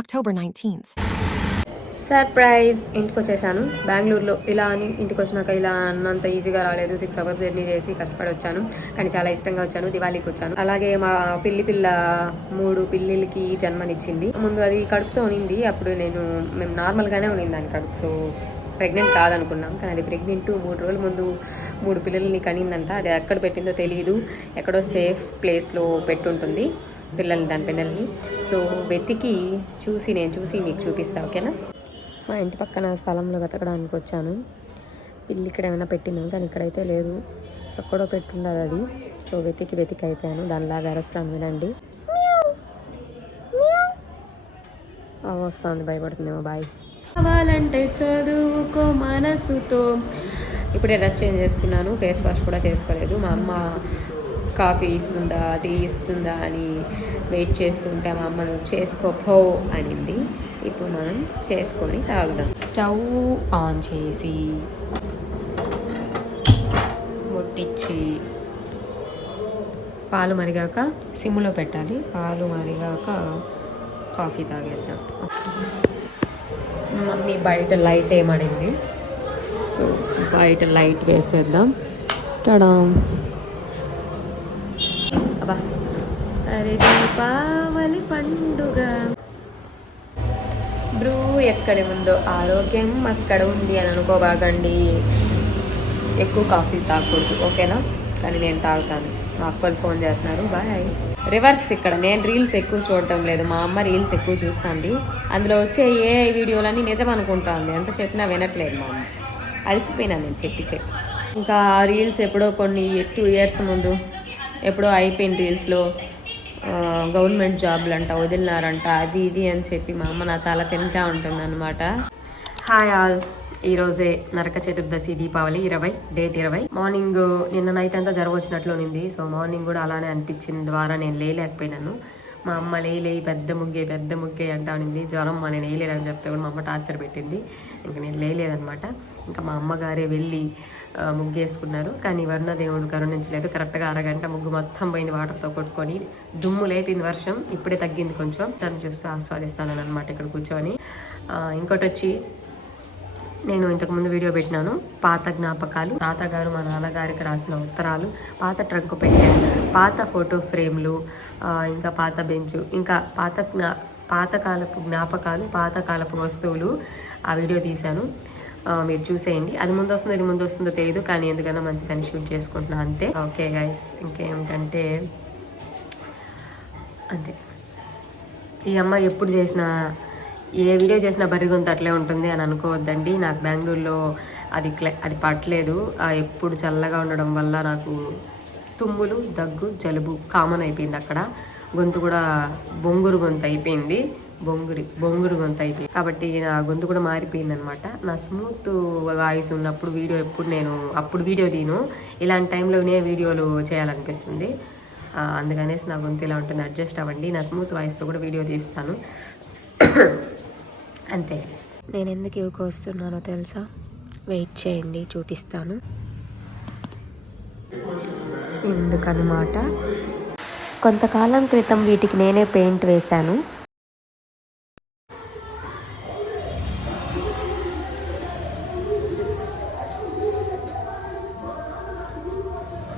October 19th. Surprise, ఇంటికి వచ్చేసాను. బెంగళూరులో ఇలా అని ఇంటికి వచ్చినాక ఇలా అన్నంత ఈజీగా రాలేదు. 6 hours జర్నీ చేసి కష్టపడి వచ్చాను, కానీ చాలా ఇష్టంగా వచ్చాను. దివాళీకి వచ్చాను. అలాగే మా పిల్ల 3 పిల్లిలకి జన్మనిచ్చింది. ముందు అది కడుపుతో ఉనింది. అప్పుడు మేము నార్మల్గానే ఉనింది దాని కడుపు. సో ప్రెగ్నెంట్ కాదనుకున్నాం, కానీ అది ప్రెగ్నెంట్. 3 రోజుల ముందు 3 పిల్లల్ని కనిందంట. అది ఎక్కడ పెట్టిందో తెలియదు, ఎక్కడో సేఫ్ ప్లేస్లో పెట్టుంటుంది దాని పిల్లల్ని. సో వెతికి నేను చూసి మీకు చూపిస్తాను, ఓకేనా? మా ఇంటి పక్కన స్థలంలో వెతకడానికి వచ్చాను. పిల్లి ఇక్కడ ఏమైనా పెట్టినాను, కానీ ఇక్కడైతే లేదు. ఎక్కడో పెట్టుండదు అది. సో వెతికి అయిపోయాను. దానిలాగా అరస్తాను, వినండి. వస్తుంది, భయపడుతుందేమో. బాయ్. కావాలంటే చదువుకో మనసుతో. ఇప్పుడే డ్రెస్ చేంజ్ చేసుకున్నాను, ఫేస్ వాష్ కూడా చేసుకోలేదు. మా అమ్మ కాఫీ ఇస్తుందా, టీ ఇస్తుందా అని వెయిట్ చేస్తుంటే మా అమ్మను చేసుకోపో అనింది. ఇప్పుడు మనం చేసుకొని తాగుదాం. స్టవ్ ఆన్ చేసి ముట్టించి పాలు మరిగాక సిమ్లో పెట్టాలి. పాలు మరిగాక కాఫీ తాగేద్దాం. మమ్మీ బయట లైట్ ఏమడింది, సో బయట లైట్ వేసేద్దాం. టడా! అబ్బా, అరే దీపావళి పండుగ. బ్రూ ఎక్కడ ఉందో ఆరోగ్యం అక్కడ ఉంది అని అనుకోబాగండి. ఎక్కువ కాఫీ తాగకూడదు, ఓకేనా? కానీ నేను తాగుతాను. మా అక్కలు ఫోన్ చేస్తున్నారు, బాయ్. రివర్స్, ఇక్కడ నేను రీల్స్ ఎక్కువ చూడటం లేదు, మా అమ్మ రీల్స్ ఎక్కువ చూస్తుంది. అందులో వచ్చే ఏ వీడియోలన్నీ నిజం అనుకుంటుంది, ఎంత చెప్పినా వినట్లేదు మా అమ్మ. అలసిపోయినా నేను చెప్పి. ఇంకా రీల్స్ ఎప్పుడో కొన్ని 2 years ముందు ఎప్పుడో అయిపోయింది. రీల్స్లో గవర్నమెంట్ జాబ్లు అంట వదిలినారంట, అది ఇది అని చెప్పి మా అమ్మ నా తల తింటా ఉంటుంది అనమాట. హాయ్ ఆల్, ఈరోజే నరక చతుర్దశి, దీపావళి 20 20. మార్నింగ్ నిన్న నైట్ అంతా జ్వరం వచ్చినట్లు ఉంది. సో మార్నింగ్ కూడా అలానే అనిపించింది ద్వారా నేను లేలేకపోయినాను. మా అమ్మ లేయి పెద్ద ముగ్గే అంటా ఉంది. జ్వరం నేను వేయలేదని చెప్తే కూడా మా అమ్మ టార్చర్ పెట్టింది. ఇంకా నేను లేదనమాట. ఇంకా మా అమ్మగారే వెళ్ళి ముగ్గేసుకున్నారు, కానీ వర్ణదేవుడు కరుణించలేదు. కరెక్ట్గా అరగంట ముగ్గు మొత్తం పోయింది వాటర్తో కొట్టుకొని. దుమ్ము లేపింది వర్షం, ఇప్పుడే తగ్గింది కొంచెం. దాన్ని చూస్తూ ఆస్వాదిస్తాను అనమాట ఇక్కడ కూర్చొని. ఇంకోటి వచ్చి, నేను ఇంతకుముందు వీడియో పెట్టినాను, పాత జ్ఞాపకాలు. తాతగారు మా నాన్నగారికి రాసిన ఉత్తరాలు, పాత ట్రంక్ పెట్టె, పాత ఫోటో ఫ్రేమ్లు, ఇంకా పాత బెంచు, ఇంకా పాతకాలపు జ్ఞాపకాలు, పాతకాలపు వస్తువులు. ఆ వీడియో తీశాను, మీరు చూసేయండి. అది ముందు వస్తుందో ఇది ముందు వస్తుందో తెలియదు, కానీ ఎందుకన్నా మంచిగానే షూట్ చేసుకుంటున్నాను అంతే. ఓకే గైస్, ఇంకేమిటంటే అంతే. ఈ అమ్మాయి ఎప్పుడు చేసిన ఏ వీడియో చేసినా బరిగొంత అట్లే ఉంటుంది అని అనుకోవద్దండి. నాకు బెంగళూరులో అది పట్టలేదు. ఎప్పుడు చల్లగా ఉండడం వల్ల నాకు తుమ్ములు, దగ్గు, జలుబు కామన్ అయిపోయింది. అక్కడ గొంతు కూడా బొంగురు గొంతు అయిపోయింది. బొంగురు గొంతు అయిపోయింది కాబట్టి నా గొంతు కూడా మారిపోయింది అనమాట. నా స్మూత్ వాయిస్ ఉన్నప్పుడు అప్పుడు వీడియో తీను. ఇలాంటి టైంలోనే వీడియోలు చేయాలనిపిస్తుంది. అందుకనేసి నా గొంతు ఇలా ఉంటుంది, అడ్జస్ట్ అవ్వండి. నా స్మూత్ వాయిస్తో కూడా వీడియో తీస్తాను అంతే. నేను ఎందుకు ఇవికి వస్తున్నానో తెలుసా? వెయిట్ చేయండి, చూపిస్తాను ఎందుకనమాట. కొంతకాలం క్రితం వీటికి నేనే పెయింట్ వేశాను.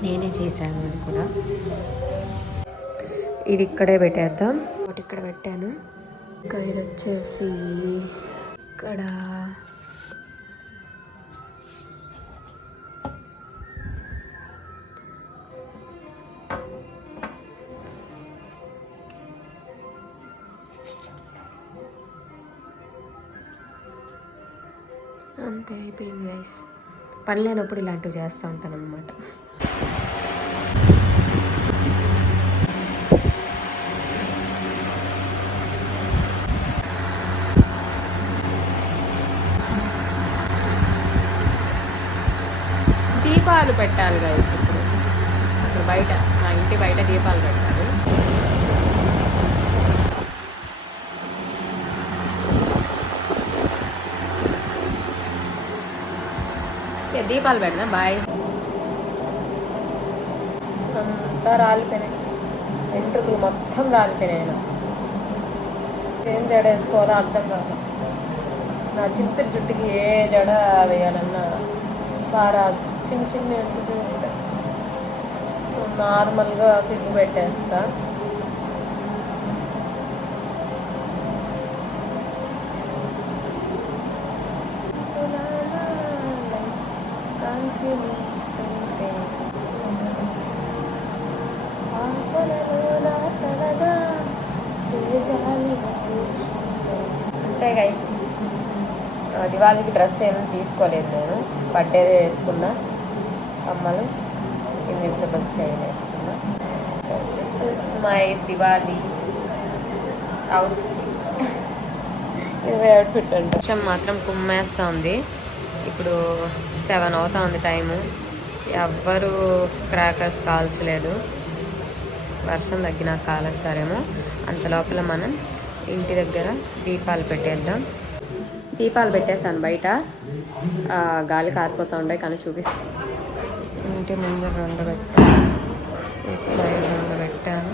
నేనే చేశాను అది కూడా. ఇది ఇక్కడే పెట్టేద్దాం. ఒకటి ఇక్కడ పెట్టాను. ఇంకా ఇది వచ్చేసి ఇక్కడ అంతే అయిపోయింది గైస్. పని లేనప్పుడు ఇలాంటివి చేస్తూ ఉంటాను అనమాట. దీపాలు పెట్టాలి గైస్. ఇప్పుడు బయట మా ఇంటి బయట దీపాలు పెట్టాలి. దీపాలు పెడదాం. బాయ్. అంతా రాలిపోయినాయి, వెంట్రుకలు మొత్తం రాలిపోయినాయి. ఏం జడ వేసుకోవాలో అర్థం కాదు. నా చింపిరి జుట్టుకి ఏ జడ వేయాలన్నా బాగా చిన్న చిన్న ఉంటుంది. సో నార్మల్గా పిక్ పెట్టేస్తా. అంతే గైస్, దివాళీకి డ్రెస్ ఏమి తీసుకోలేదు నేను. బర్త్డేదే వేసుకున్నా. అమ్మలు ఇన్విజిబుల్ చైన్ వేసుకున్నా. This is my Diwali outfit. ఇవే అవుట్ఫిట్ అంటే వర్షం మాత్రం కుమ్మేస్తూ ఉంది. ఇప్పుడు 7 అవుతా ఉంది టైము. ఎవ్వరూ క్రాకర్స్ కాల్చలేదు. వర్షం తగ్గినాక కాలుస్తారేమో. అంత లోపల మనం ఇంటి దగ్గర దీపాలు పెట్టేద్దాం. దీపాలు పెట్టేసాను బయట, గాలి కారిపోతూ ఉండే కానీ చూపిస్తాను. ఇంటి ముందు 2 పెట్టాను, ఇటు సైడ్ 2 పెట్టాను.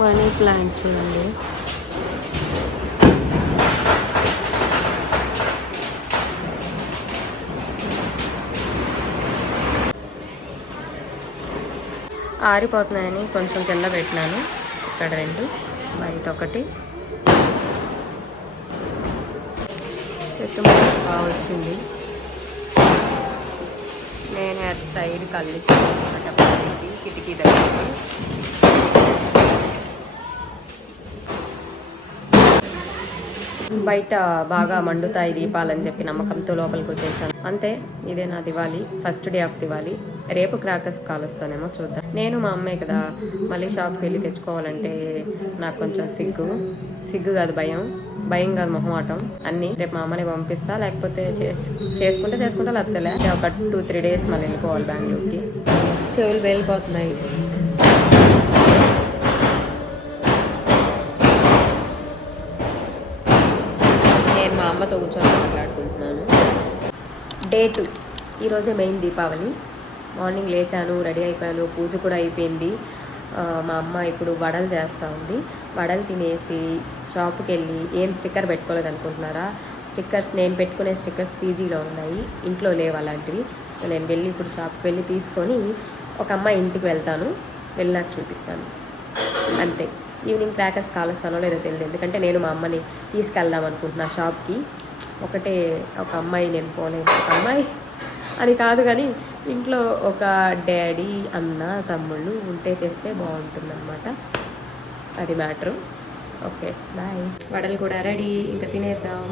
మనీ ప్లాంట్ చూడండి. ఆరిపోతున్నాయని కొంచెం కింద పెట్టినాను. ఇక్కడ 2, బయట 1. చెట్టు కావాల్సింది. నేను అటు సైడ్ కళ్ళిచ్చాను అనమాట, కిటికీ దగ్గర. బయట బాగా మండుతాయి దీపాలని చెప్పి నమ్మకంతో లోపలికి వచ్చేసాను. అంతే, ఇదే నా Diwali, first day of Diwali. రేపు క్రాకర్స్ కాలుస్తానేమో చూద్దాం. నేను మా అమ్మే కదా, మళ్ళీ షాప్కి వెళ్ళి తెచ్చుకోవాలంటే నాకు కొంచెం సిగ్గు కాదు, భయం కాదు, మొహమాటం అన్నీ. రేపు మా అమ్మని పంపిస్తా, లేకపోతే చేసుకుంటే లేకపోతే ఒక 2-3 డేస్ మళ్ళీ వెళ్ళిపోవాలి బెంగళూరుకి. చెవులు వెళ్ళిపోతున్నాయి. నేను మా అమ్మతో కూర్చొని మాట్లాడుకుంటున్నాను. డే 2, ఈరోజే మెయిన్ దీపావళి. మార్నింగ్ లేచాను, రెడీ అయిపోయాను, పూజ కూడా అయిపోయింది. మా అమ్మ ఇప్పుడు వడలు చేస్తూ ఉంది. వడలు తినేసి షాప్కి వెళ్ళి, ఏం స్టిక్కర్ పెట్టుకోలేదు అనుకుంటున్నారా? స్టిక్కర్స్, నేను పెట్టుకునే స్టిక్కర్స్ పీజీలో ఉన్నాయి, ఇంట్లో లేవు అలాంటివి. సో నేను వెళ్ళి ఇప్పుడు షాప్కి వెళ్ళి తీసుకొని ఒక అమ్మాయి ఇంటికి వెళ్తాను, వెళ్ళాక చూపిస్తాను. అంతే. ఈవినింగ్ క్రాకర్స్ కాలుస్తానో లేదో తెలియదు, ఎందుకంటే నేను మా అమ్మని తీసుకెళ్దాం అనుకుంటున్నా షాప్కి. ఒక అమ్మాయి, నేను పోలేదు, ఒక అమ్మాయి అని కాదు కానీ ఇంట్లో ఒక డాడీ, అన్న, తమ్ముళ్ళు ఉంటే తెస్తే బాగుంటుందన్నమాట. అది మ్యాటరు. Okay, bye. వడలు కూడా రెడీ, ఇంకా తినేద్దాం.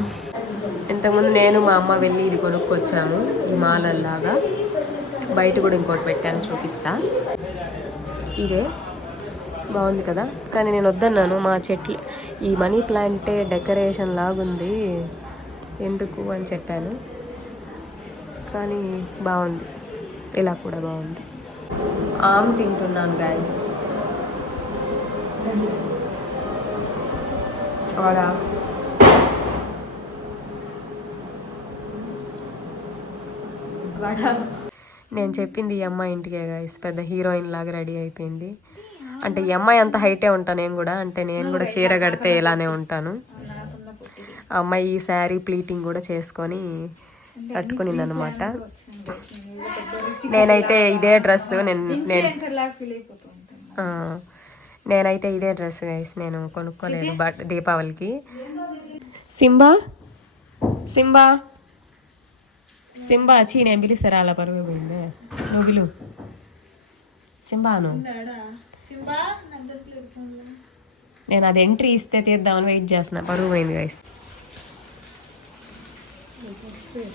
ఇంతకుముందు నేను మా అమ్మ వెళ్ళి ఇది కొనుక్కొచ్చాము, ఈ మాలల్లాగా. బయట కూడా ఇంకోటి పెట్టాను, చూపిస్తా. ఇదే బాగుంది కదా, కానీ నేను వద్దన్నాను. మా చెట్లు, ఈ మనీ ప్లాంటే డెకరేషన్ లాగుంది, ఎందుకు అని చెప్పాను. కానీ బాగుంది, ఇలా కూడా బాగుంది. ఆమ్ తింటున్నాను గైస్. వడ నేను చెప్పింది ఈ అమ్మాయి ఇంటికే గైస్. పెద్ద హీరోయిన్ లాగా రెడీ అయిపోయింది. అంటే ఈ అమ్మాయి అంత హైటే ఉంటాను నేను కూడా, అంటే నేను కూడా చీర కడితే ఇలానే ఉంటాను. ఆ అమ్మాయి ఈ శారీ ప్లీటింగ్ కూడా చేసుకొని కట్టుకునింది అనమాట. నేనైతే ఇదే డ్రెస్ నేనైతే ఇదే డ్రెస్ గైస్, నేను కొనుక్కోలేదు దీపావళికి. సింబా సింబా సింబా చీ, నేను పిలిస్తారా? అలా పరుగు పోయిందే, నువ్వు పిలు సింబాను. నేను అది ఎంట్రీ ఇస్తే తీద్దామని వెయిట్ చేస్తున్నా, పరుగు పోయింది గైస్.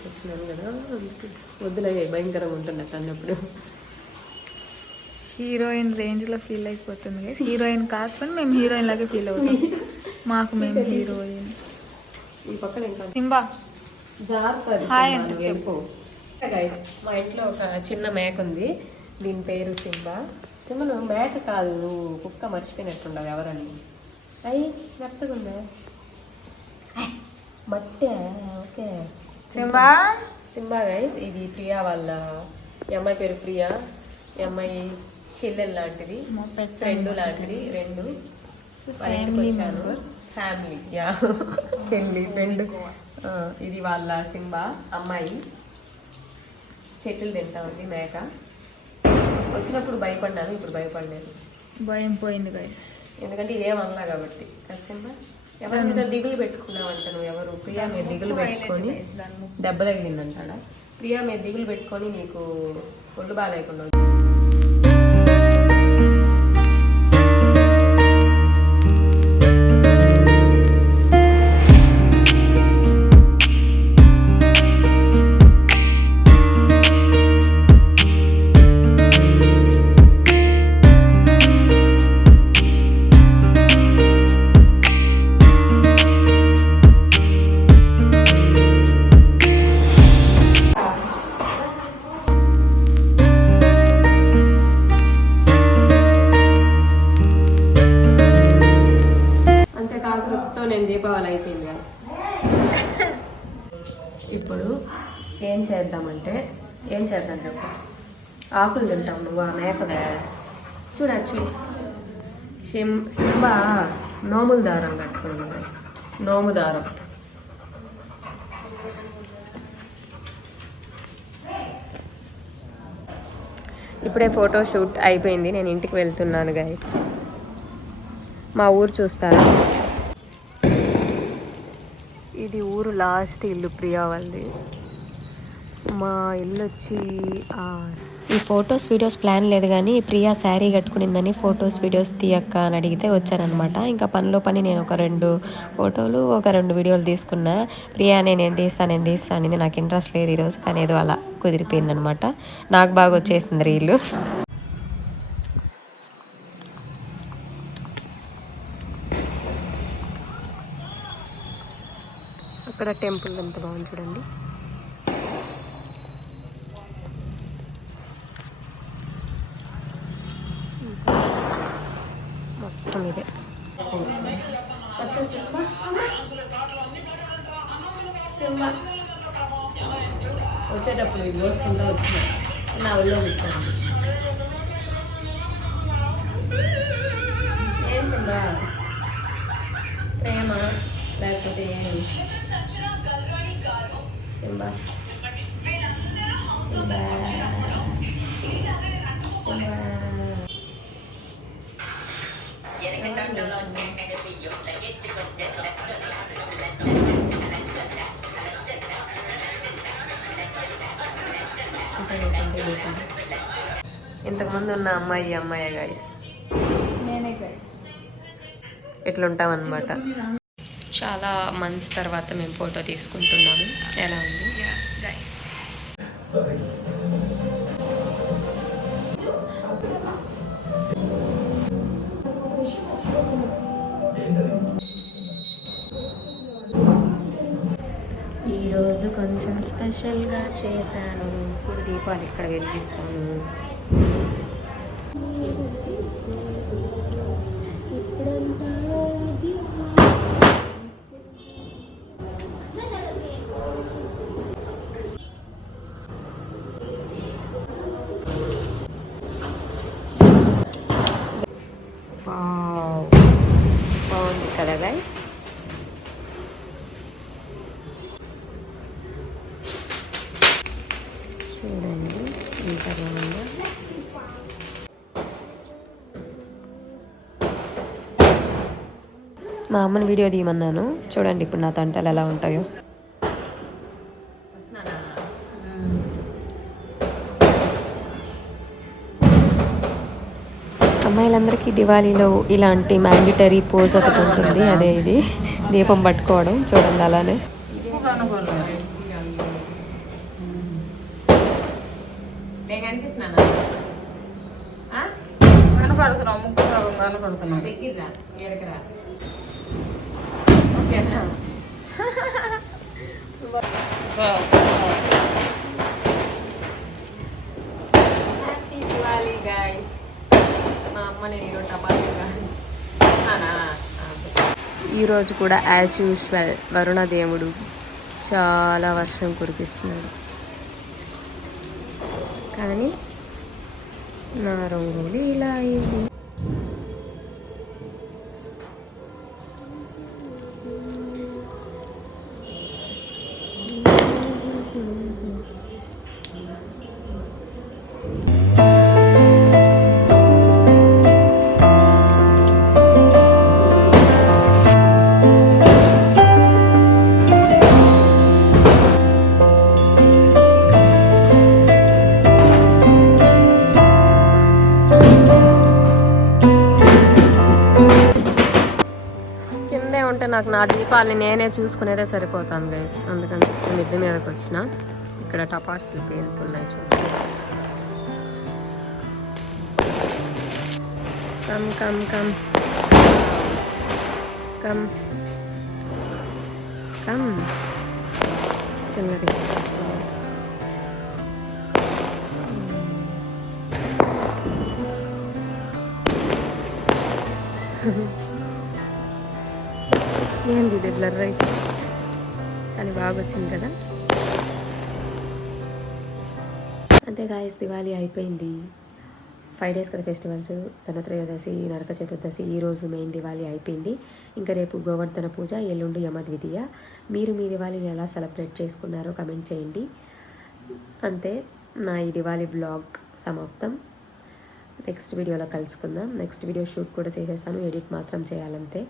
వచ్చినాను కదా, వద్దులే, భయంకరంగా ఉంటున్నట్టు అన్నప్పుడు. హీరోయిన్ రేంజ్లో ఫీల్ అయిపోతుంది. హీరోయిన్ కాకపోతే మేము హీరోయిన్ లాగే ఫీల్ అవుతాం. మాకు మేము హీరోయిన్. ఈ పక్కన ఇంకా సింబా హాయ్ అంటే చెప్పు. గైస్, మా ఇంట్లో ఒక చిన్న మేక ఉంది, దీని పేరు సింబా. సింబా, నువ్వు మేక కాదు, నువ్వు కుక్క, మర్చిపోయినట్టుండవు ఎవరని. అయ్యి మెత్తగుందా? మట్టే ఓకే. సింబా సింబా గైస్, ఇది ప్రియా వాళ్ళ, ఈ అమ్మాయి పేరు ప్రియా, ఈ అమ్మాయి చెల్లెలు లాంటిది, ఫ్రెండ్ లాంటిది, రెండు వాళ్ళ ఇంటికి వచ్చాను. ఫ్యామిలీ యా చెల్లి ఫ్రెండ్. ఇది వాళ్ళ సింబా అమ్మాయి, చెట్లు తింటా ఉంది మేక. వచ్చినప్పుడు భయపడ్డాను, ఇప్పుడు భయపడలేదు. భయం పోయింది గైస్, ఎందుకంటే ఇదేం అనలా కాబట్టి. సింబా ఎవరి మీద దిగులు పెట్టుకున్నావంట నువ్వు? ఎవరు? ప్రియా మీద దిగులు పెట్టుకొని దెబ్బ తగిలిందంటాడా? ప్రియా మీద దిగులు పెట్టుకొని నీకు ఒళ్ళు బాగాలేకుండా. నేను దీపావళి అయిపోయింది గాయస్. ఇప్పుడు ఏం చేద్దాం చెప్పు. ఆకులు తింటాం, నువ్వు ఆ మేకవే. చూడు సింబా నోముల దారం కట్టుకున్నాను గాయస్, నోము దారం. ఇప్పుడే ఫోటో షూట్ అయిపోయింది, నేను ఇంటికి వెళ్తున్నాను గాయస్. మా ఊరు చూస్తారా? ఇది ఊరు లాస్ట్ ఇల్లు ప్రియా వాళ్ళది. మా ఇల్లు వచ్చి ఈ ఫొటోస్ వీడియోస్ ప్లాన్ లేదు కానీ ప్రియా శారీ కట్టుకునిందని ఫొటోస్ వీడియోస్ తీయక్క అని అడిగితే వచ్చానమాట. ఇంకా పనిలో పని నేను ఒక 2 ఫోటోలు ఒక 2 వీడియోలు తీసుకున్నా. ప్రియా నేను తీస్తాను నాకు ఇంట్రెస్ట్ లేదు ఈరోజు, కానీ ఏదో అలా కుదిరిపోయిందనమాట. నాకు బాగా వచ్చేసింది రీలు. అక్కడ టెంపుల్ ఎంత బాగుంది చూడండి. మొత్తం ఇదే. వచ్చేటప్పుడు ఇది దోసుకుంటూ వచ్చిన నా ఒళ్ళో కూర్చోండి. ఏం సింబా, ప్రేమ లేకపోతే ఏం? సింబా ఇంతకుముందు ఉన్న అమ్మాయి గైస్, నేనే గైస్. ఎట్లుంటామన్నమాట. చాలా మంత్స్ తర్వాత మేము ఫోటో తీసుకుంటున్నాము. ఎలా ఉంది గైస్? ఈరోజు కొంచెం స్పెషల్గా చేశాను. ఇప్పుడు దీపాలు ఇక్కడ వెలిగిస్తాను. బాగుంది కదా గైస్? చూడండి ఎంత బాగుందో. మా అమ్మని వీడియో తీయమన్నాను, చూడండి ఇప్పుడు నా తంటలు ఎలా ఉంటాయో. అమ్మాయిలందరికీ దివాళీలో ఇలాంటి మ్యాండిటరీ పోజ్ ఒకటి ఉంటుంది, అదే ఇది దీపం పట్టుకోవడం. చూడండి అలానే. Happy Diwali guys. మా అమ్మ నేను ఈరోజు టపాసుగా ఈరోజు కూడా యాజ్ యూజువల్ వరుణదేవుడు చాలా వర్షం కురిపిస్తున్నాడు. కానీ నా రంగులు ఇలా అయింది. నాకు నా దీపాలని నేనే చూసుకునేదే సరిపోతాను గైస్. అందుకని మిద్దె మీదకి వచ్చిన. ఇక్కడ టపాసులు పేలుతున్నాయి చూడండి. Come come come come come చిన్నది. ఏంది ఇది బ్లర్ అయితే, కానీ బాగా వచ్చింది కదా. అంతే గాయస్, దివాళీ అయిపోయింది. 5 days కదా ఫెస్టివల్స్. ధనత్రయోదశి, నరక చతుర్దశి, ఈరోజు మెయిన్ దివాళీ అయిపోయింది. ఇంకా రేపు గోవర్ధన పూజ, ఎల్లుండి యమద్వితీయ. మీరు మీ దివాళీని ఎలా సెలబ్రేట్ చేసుకున్నారో కమెంట్ చేయండి. అంతే, నా ఈ దివాళీ బ్లాగ్ సమాప్తం. నెక్స్ట్ వీడియోలో కలుసుకుందాం. నెక్స్ట్ వీడియో షూట్ కూడా చేసేసాను, ఎడిట్ మాత్రం చేయాలంతే.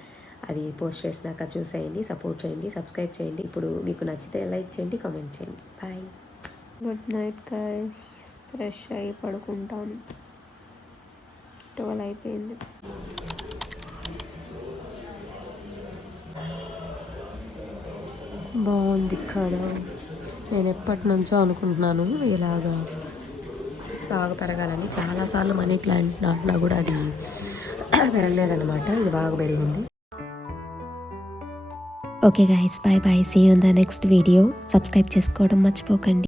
అది పోస్ట్ చేసినాక చూసేయండి, సపోర్ట్ చేయండి, సబ్స్క్రైబ్ చేయండి. ఇప్పుడు మీకు నచ్చితే లైక్ చేయండి, కామెంట్ చేయండి. Bye, good night guys. Fresh అయ్యి పడుకుంటాను. 12 అయిపోయింది. బాగుంది కదా. నేను ఎప్పటి నుంచో అనుకుంటున్నాను ఇలాగా బాగా పెరగాలని. చాలాసార్లు మనీ ప్లాంట్ నాటినా కూడా అది పెరగలేదన్నమాట. ఇది బాగా పెరిగింది. Okay guys, bye bye. See you in the next video. Subscribe చేసుకోవడం మర్చిపోకండి.